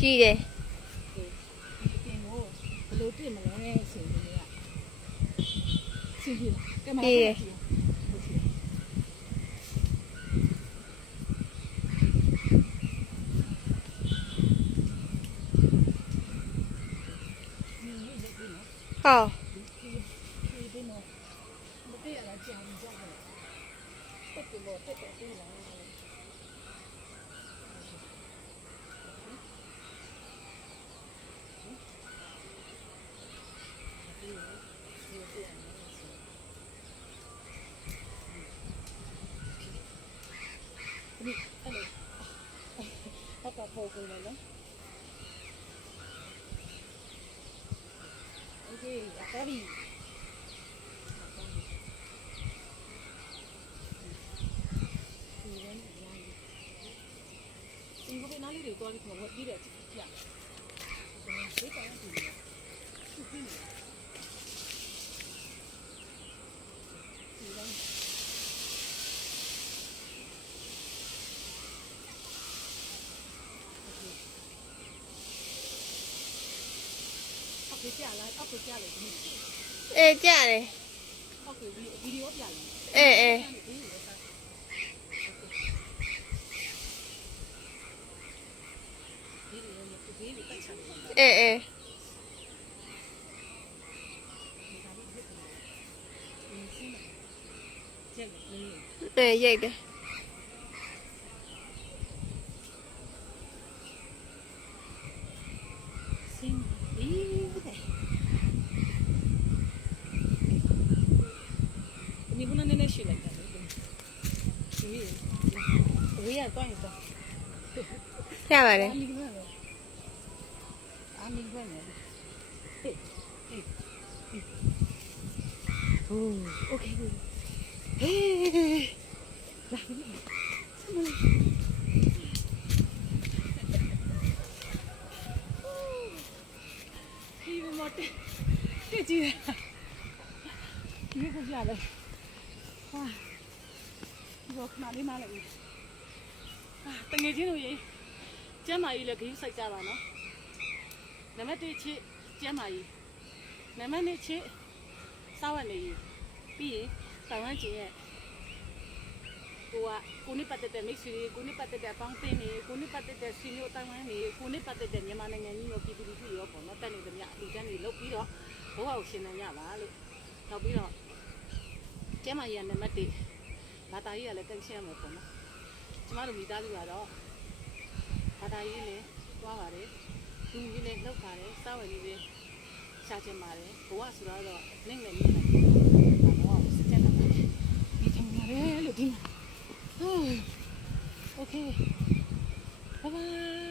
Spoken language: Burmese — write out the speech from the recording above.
ကြည့်တယ်ဘလို့တွေ့မလဲဆိုရင်လည်းစီးပြီကဲမလာ好。သွားပြီးခေါ်ဖို့ပြီးတယ်ကြည့်ပြ။ဒီကောင်ကဒီလိုသူ့ပြင်းနေ။ဒီလိုအောက်ပြလာအောက်ပြလာဒီ။အေးကြတယ်။အောက်ဗီဒီယိုပြလာ။အေးအေးအေးအေးရိုက်တယ်ဒီခုနနည်းနည်းရှိလိုက်တယ်ဒီဝေးရတော့ရင်တော့ရပါတယ်အာမင်းကလည်းဟေးโอเคဟေးလာပြီဆမလေးဒီမမတက်ကြည့်ဒီကပြလဲဟာဒီကခဏလေးမလိုက်ဘူးတငယ်ချင်းတို့ရေကျမ်းမာကြီးလည်းဂိမ်းစိုက်ကြပါနော်နံပါတ်1ချစ်ကျမ်းမာကြီးနံပါတ်2ချစ်စောက်ရနေကြီးပြီးရင်တောင်ဝမ်းကျင်ရဲ့ကိုနိပတ်တဲ့မိတ်ဆွေကိုနိပတ်တဲ့အပေါင်းအသင်းတွေကိုနိပတ်တဲ့ဆွေမျိုးတောင်ဝမ်းတွေကိုနိပတ်တဲ့မြန်မာနိုင်ငံကြီးရောပြည်သူလူထုရောပေါ့နော်တက်နေသမျှအလူတန်းတွေလုပ်ပြီးတော့ဘဝကိုရှင်နေကြပါလို့နောက်ပြီးတော့ကျမ်းမာကြီးကနံပါတ်1ဘာသာရေးကလည်းကန်ရှင်းရမှာပေါ့နော်ကျမတို့မိသားစုကတော့ဘာသာရေးလည်းသွားပါတယ်လူကြီးလည်းလောက်ပါတယ်စောက်ရည်လည်းရှာချင်ပါတယ်ဘဝဆိုတော့နိုင်လည်းမြင်တယ်ဘာလို့စကြက်လာလဲဒီချင်ပါတယ်လို့ဒီโอเคဘိုင်ဘိုင်